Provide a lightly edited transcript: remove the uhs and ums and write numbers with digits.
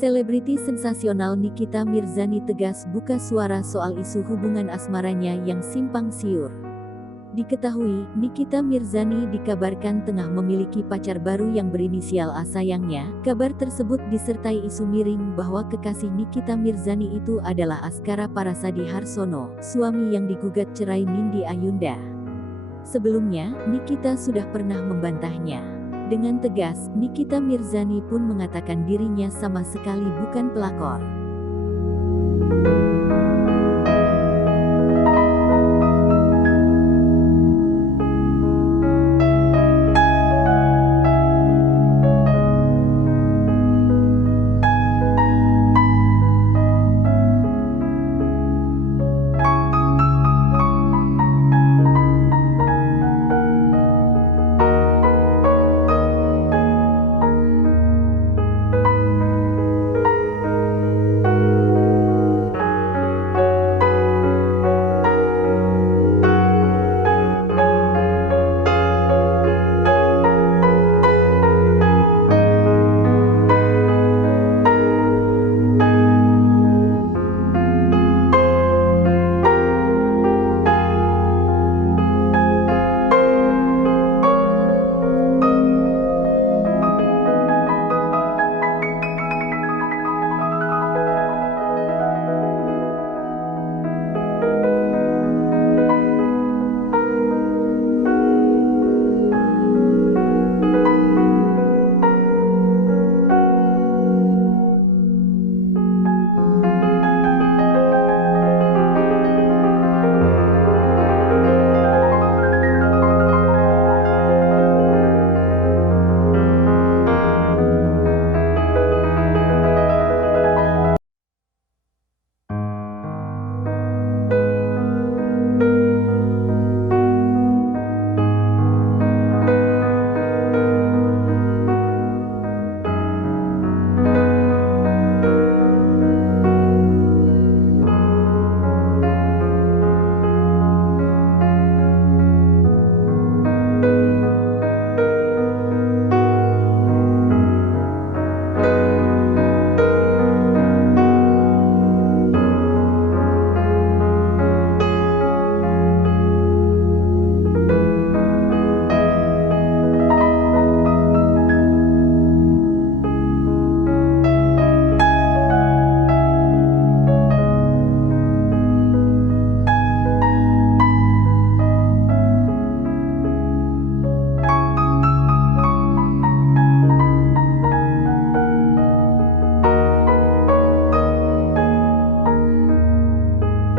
Selebriti sensasional Nikita Mirzani tegas buka suara soal isu hubungan asmaranya yang simpang siur. Diketahui, Nikita Mirzani dikabarkan tengah memiliki pacar baru yang berinisial A. Sayangnya, kabar tersebut disertai isu miring bahwa kekasih Nikita Mirzani itu adalah Askara Parasadi Harsono, suami yang digugat cerai Nindi Ayunda. Sebelumnya, Nikita sudah pernah membantahnya. Dengan tegas, Nikita Mirzani pun mengatakan dirinya sama sekali bukan pelakor.